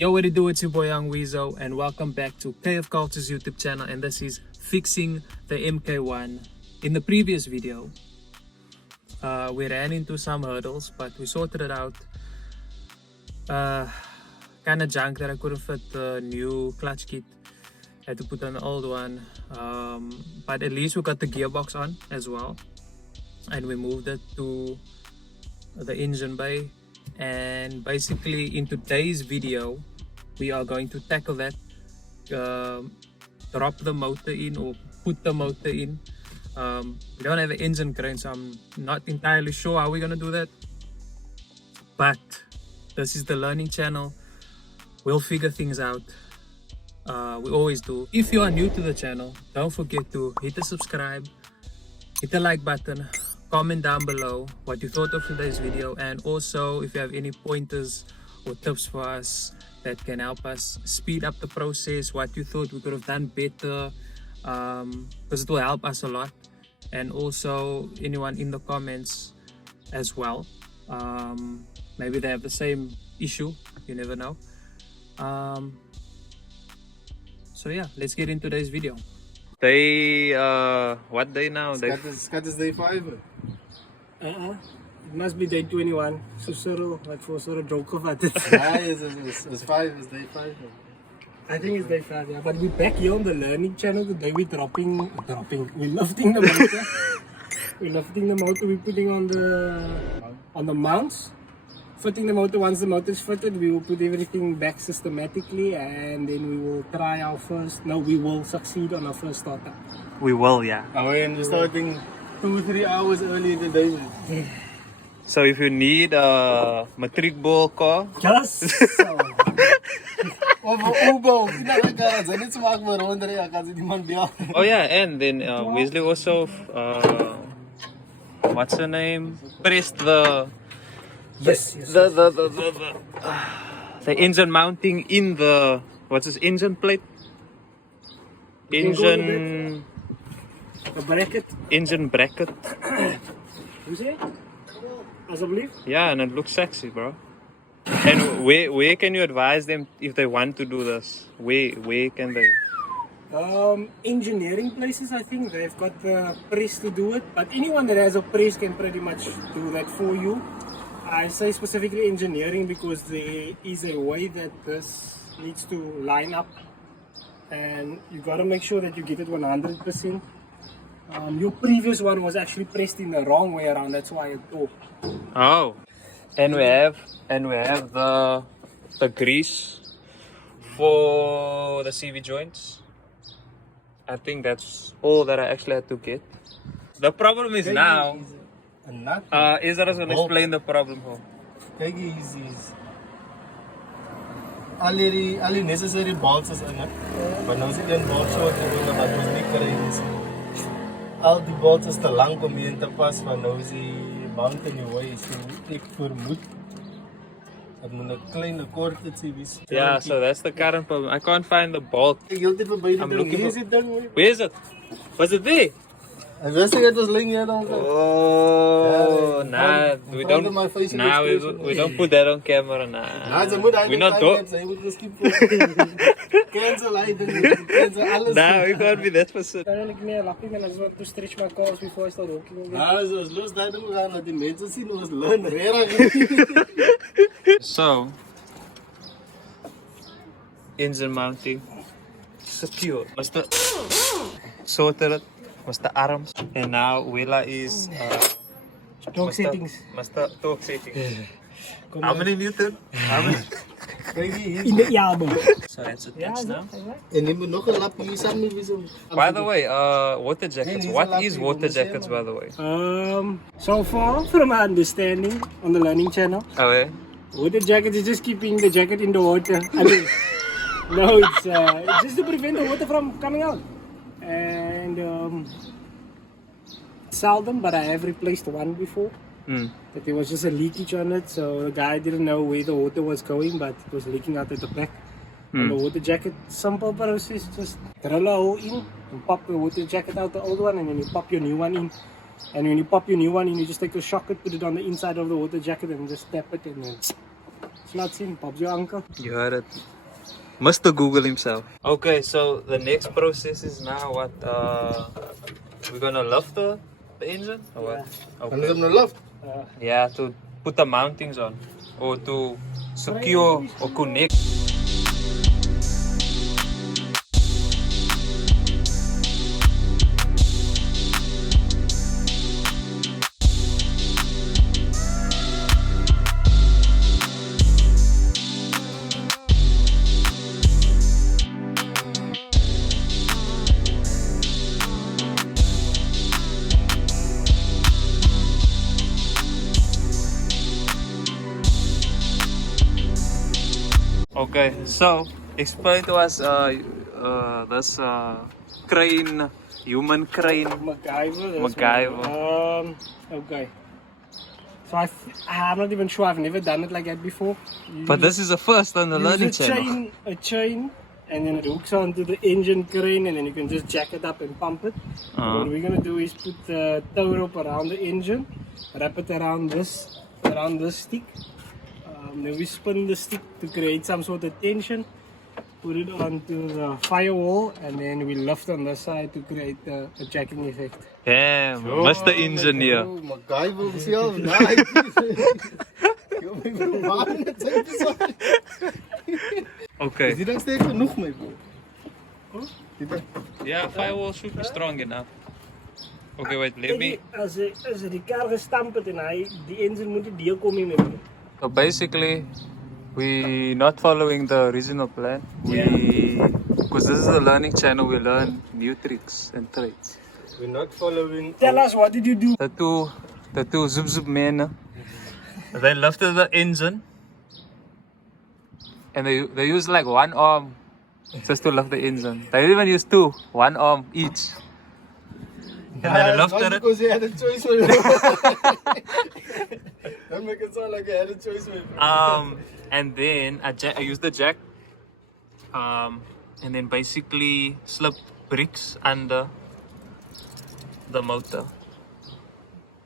Yo, what it do? It's your boy Young Weezo, and welcome back to KFKulture's YouTube channel, and this is fixing the MK1. In the previous video, we ran into some hurdles, but we sorted it out. Kind of junk that I couldn't fit the new clutch kit. Had to put on the old one, but at least we got the gearbox on as well, and we moved it to the engine bay. And basically in today's video we are going to tackle that, drop the motor in or put the motor in. We don't have an engine crane, so I'm not entirely sure how we're gonna do that, but this is the learning channel. We'll figure things out. We always do. If you are new to the channel, don't forget to hit the subscribe, hit the like button, comment down below what you thought of today's video, and also if you have any pointers or tips for us that can help us speed up the process, what you thought we could have done better, because it will help us a lot. And also anyone in the comments as well, maybe they have the same issue, you never know. So yeah, let's get into today's video. Day, what day now? Skat is day 5. It must be day 21. So Cyril, like for sort of joke of it. It's 5, it's day 5. I think it's day 5, yeah. But we're back here on the learning channel today. We're dropping. We're lifting the motor. We're lifting the motor. We're putting on the mounts. Fitting the motor. Once the motor is fitted, we will put everything back systematically, and then we will try our first. No, we will succeed on our first startup. We will, yeah. I mean, we're starting 2-3 hours early in the day. So if you need a matric ball car, Just so. oh yeah, and then Wesley also, what's her name? Pressed the the engine mounting in the, what's this, engine plate? Engine The bracket. Engine bracket. You see? As I believe. Yeah, and it looks sexy, bro. And where can you advise them if they want to do this? Where can they? Engineering places, I think they've got the press to do it, but anyone that has a press can pretty much do that for you. I say specifically engineering because there is a way that this needs to line up, and you got to make sure that you get it 100%. Your previous one was actually pressed in the wrong way around, that's why it tore. Oh, and we have the grease for the CV joints. I think that's all that I actually had to get. The problem is now, Ezra's gonna explain the problem. Kijk, is all the necessary bolts is in it. But now the bolts short, that was niet correct. Al die bolts is te lang om hier in te pas, maar nou is die band in die way, so ek vermoed dat moet 'n klein kort het wees. Yeah, so that's the current problem. I can't find the bolt. I'm looking for. Where is it? Was it there? I was thinking it was lying here down there. Oh, nah, we don't. Nah, we don't put that on camera. Nah, we're not doing. Cancel alles. Nah, we can't be that person. Currently, I'm laughing and I just want to stretch my calves before I start walking again. So as los daai ding gaan dat die mense sien ons learn reg. So, engine mounting secure. Must sorted it. Must the arms. And now Wella is Torque settings. Torque settings. How many Newton? How many? In the elbow. So that's a touch now. En jy moet nog 'n lap hier saam met wiso. By the way, water jackets. What is water jackets, by the way? So far, from my understanding on the learning channel, Oh yeah. water jacket is just keeping the jacket in the water. I mean, no, it's just to prevent the water from coming out. And seldom, but I have replaced one before. That there was just a leakage on it, so the guy didn't know where the water was going, but it was leaking out at the back. And the water jacket, simple process, just drill a hole in and pop the water jacket out the old one, and then you pop your new one in. And when you pop your new one in, you just take a socket, put it on the inside of the water jacket, and just tap it, and then Slots in, Bob's your uncle. You heard it. Mr. Google himself. Okay, so the next process is now what? We're gonna lift the engine or what? And them no left. Yeah, to put the mountings on or to secure or connect. Okay, so explain to us this crane, human crane. MacGyver. Okay. So I'm not even sure. I've never done it like that before. But this is the first on the learning channel. A chain, and then it hooks onto the engine crane, and then you can just jack it up and pump it. What we're gonna do is put the tow rope around the engine, wrap it around this stick. Then we spin the stick to create some sort of tension, put it onto the firewall, and then we lift on this side to create a jacking effect. Damn, Mr. Engineer. Oh, MacGyver himself. Nice. Yo, my bro, waarom het zijn zo? Okay. Is die dan sterk genoeg, my bro? Yeah, firewall should be strong enough. Okay, wait, let me. Als die kar gestampt het en die engine moet deel komen met me. So basically, we not following the original plan. Because this is a learning channel, we learn new tricks and trades. We're not following. Tell us, what did you do? The two zoop men, they lifted the engine, and they use like one arm just to lift the engine. They didn't even use two, one arm each. And then they lifted it. Because he had a choice. Don't make it sound like I had a choice. And then I used the jack, and then basically slip bricks under the motor.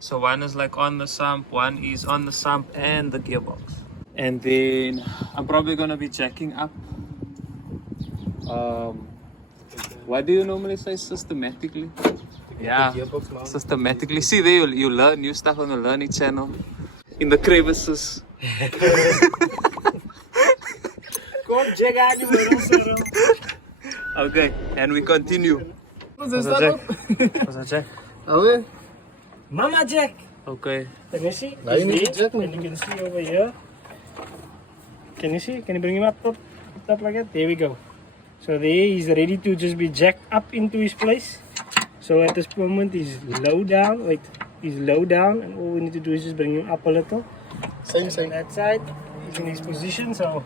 So one is like on the sump, one is on the sump and the gearbox. And then I'm probably gonna be jacking up. What do you normally say, systematically? Yeah, systematically. See there, you learn new stuff on the learning channel. In the crevices. Okay, and we continue. What's that? What's that, Jack? Okay. Mama Jack! Okay. Can you see? Now you need to jack me. And you can see over here. Can you see? Can you bring him up top like that? There we go. So there he's ready to just be jacked up into his place. So at this moment he's low down. Wait, he's low down, and all we need to do is just bring him up a little. Same. On that side, he's in his position. So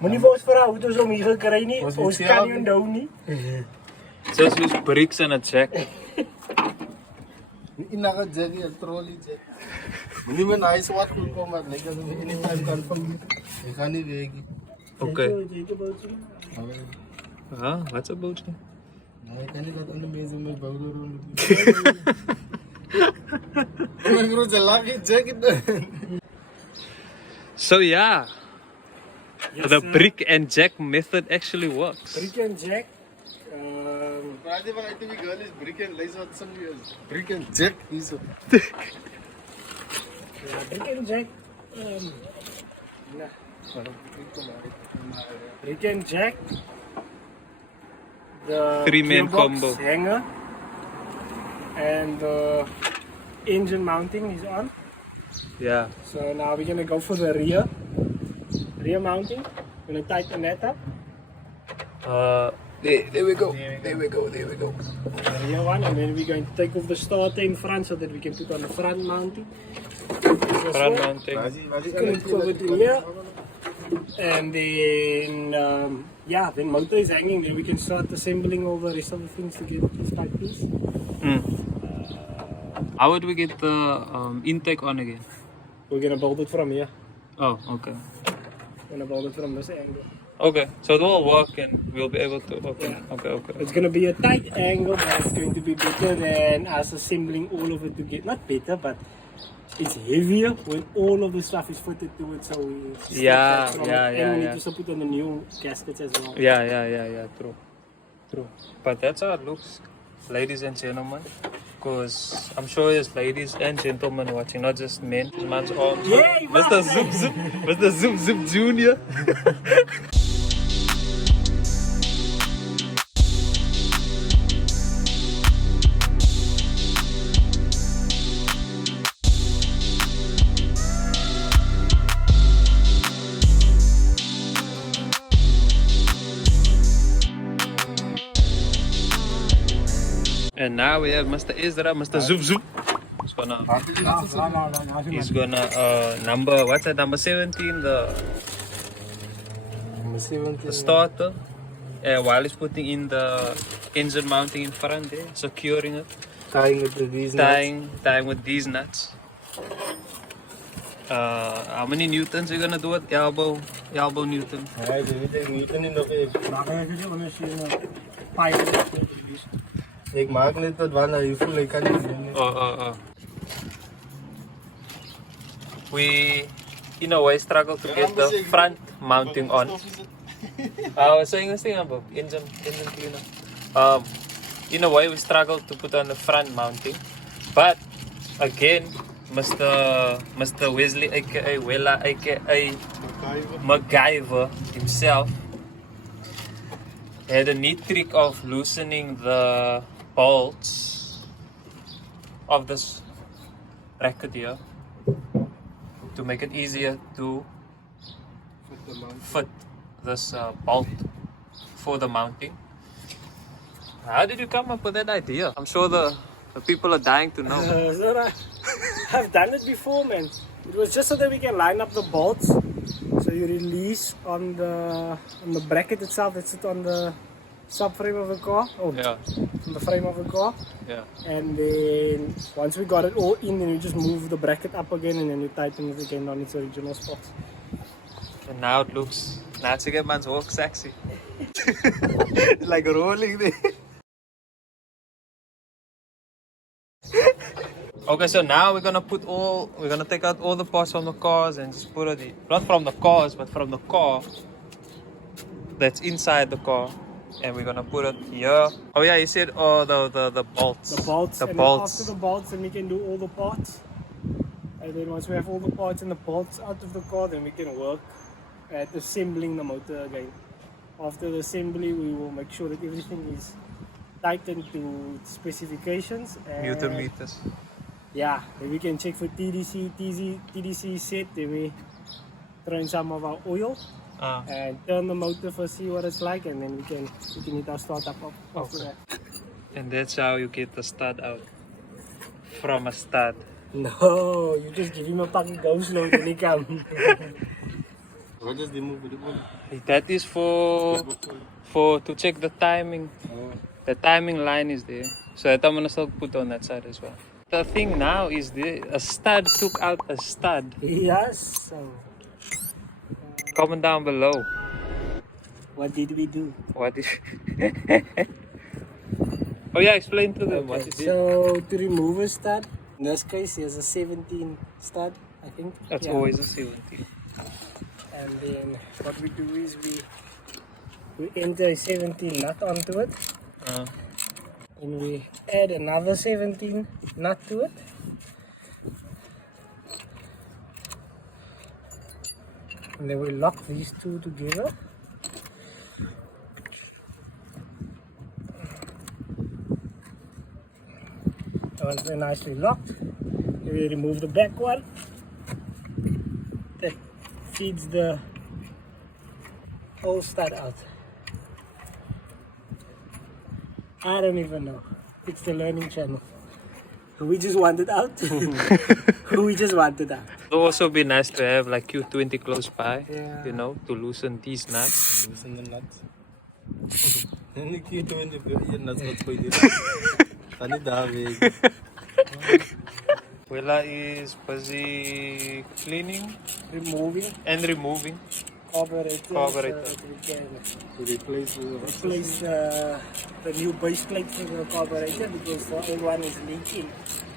moenie vir ons vra hoe ons hom hier gekry nie. Ons kan nie onthou nie. Just use bricks and a jack. Inaga jack, a trolley jack. Moenie my nice wat kon kom maar like as we anytime confirm. Ek gaan nie weg nie. Okay. Okay. What's about you? Nee, kan nie dat ander mense my bou rond. My bro, the lucky jacket. So yeah, the brick and jack method actually works. Brick and jack. Praat jy van uit die girl is brick and lace wat sing is. Brick and jack hierso. Brick and jack. Brick and jack. The 3-man gearbox combo hanger and the engine mounting is on. Yeah. So now we're gonna go for the rear mounting. We're gonna tighten that up. There we go. The rear one, and then we're going to take off the starter in front so that we can put on the front mounting. Front mounting. Going to put it in here. And then, then motor is hanging. Then we can start assembling all the rest of the things to get this tight piece. How would we get the intake on again? We're gonna build it from here. Oh, okay. We're gonna build it from this angle. Okay, so it will work and we'll be able to. Okay, Yeah. okay. It's gonna be a tight angle, but it's going to be better than us assembling all of it together. Not better, but it's heavier when all of the stuff is fitted to it. So we Yeah, and yeah, we need yeah. to also put on the new gaskets as well. Yeah, true. But that's how it looks, ladies and gentlemen. Because I'm sure there's ladies and gentlemen watching, not just men. Man's arms. Yay, Mr. Zoop Zoop, Mr. Zoop Zoop Junior. And now we have Mr. Ezra, Mr. Zoop Zoop. He's gonna number, what's that, number 17, the starter. While he's putting in the engine mounting in front there, securing it. Tying it with these Tying with these nuts. How many newtons are you gonna do it? Elbow newton. Alright, we Newton in the Ik maak net tot wanneer je voelt, ik kan niet doen. We, in a way, struggle to get the front mounting on. I was saying this thing about engine cleaner. In a way, we struggle to put on the front mounting, but again, Mr. Wesley, aka Wella, aka MacGyver himself, had a neat trick of loosening the bolts of this bracket here to make it easier to fit this bolt for the mounting. How did you come up with that idea? I'm sure the people are dying to know. I've done it before, man. It was just so that we can line up the bolts. So you release on the bracket itself that sits on the subframe of the car. Yeah. On the frame of the car. Yeah. And then once we got it all in, then you just move the bracket up again and then you tighten it again on its original spots. And now it looks, now it's again man's walk sexy. Like rolling there. Okay, so now we're gonna take out all the parts from the cars and just put it, not from the cars, but from the car that's inside the car. And we're gonna put it here. Oh yeah, you said the bolts. The bolts. The and bolts. then after the bolts, then we can do all the parts. And then once we have all the parts and the bolts out of the car, then we can work at assembling the motor again. After the assembly, we will make sure that everything is tightened to specifications. And Newton meters. yeah, then we can check for TDC set. Then we throw in some of our oil and turn the motor for see what it's like, and then we can hit our startup up after that. And that's how you get the stud out from a stud. No, you just give him a fucking go slow and he come. What does the move with the ball? That is for to check the timing. The timing line is there, so that I'm gonna still put on that side as well. The thing now is a stud took out a stud. Yes. So, Comment down below. what did we do? What is? Oh yeah, explain to them what Okay, it is. so to remove a stud, in this case there's a 17 stud, I think. That's Yeah. always a 17. And then what we do is we enter a 17 nut onto it, and we add another 17 nut to it. And then we lock these two together. And once they're nicely locked, we remove the back one. That feeds the whole stud out. I don't even know. It's the learning channel. We just want it out. We just want it out. It would also be nice to have like Q20 close by, Yeah. you know, to loosen these nuts. Loosen the nuts. En ik hier doen je nuts wat voor je. Kan niet daar weg. Wella is busy cleaning Removing. and removing carburetor. Carburetor. So we can To replace replace the new base plate for the carburetor because the old one is leaking.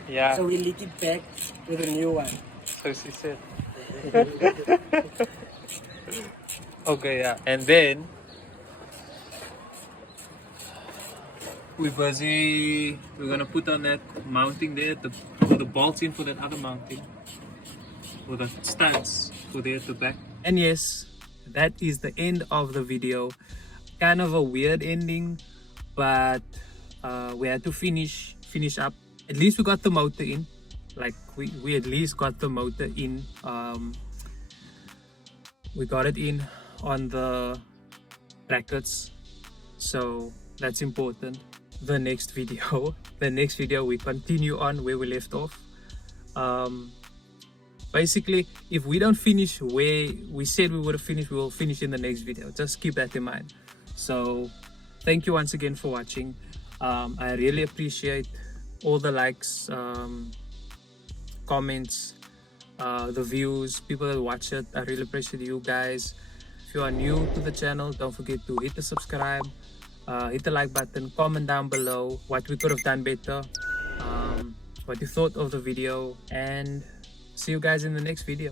Yeah, So we leak it back with a new one. so she said. Okay, yeah. And then we're gonna put on that mounting there, put the bolts in for that other mounting, for the studs for there at the back. And yes, that is the end of the video. Kind of a weird ending, but we had to finish up. At least we got the motor in. Like we at least got the motor in. We got it in on the brackets, so that's important. The next video we continue on where we left off. Basically, if we don't finish where we said we would have finished, we will finish in the next video. Just keep that in mind. So thank you once again for watching. I really appreciate all the likes, comments, the views, people that watch it. I really appreciate you guys. If you are new to the channel, don't forget to hit the subscribe, hit the like button, comment down below what we could have done better, what you thought of the video, and see you guys in the next video.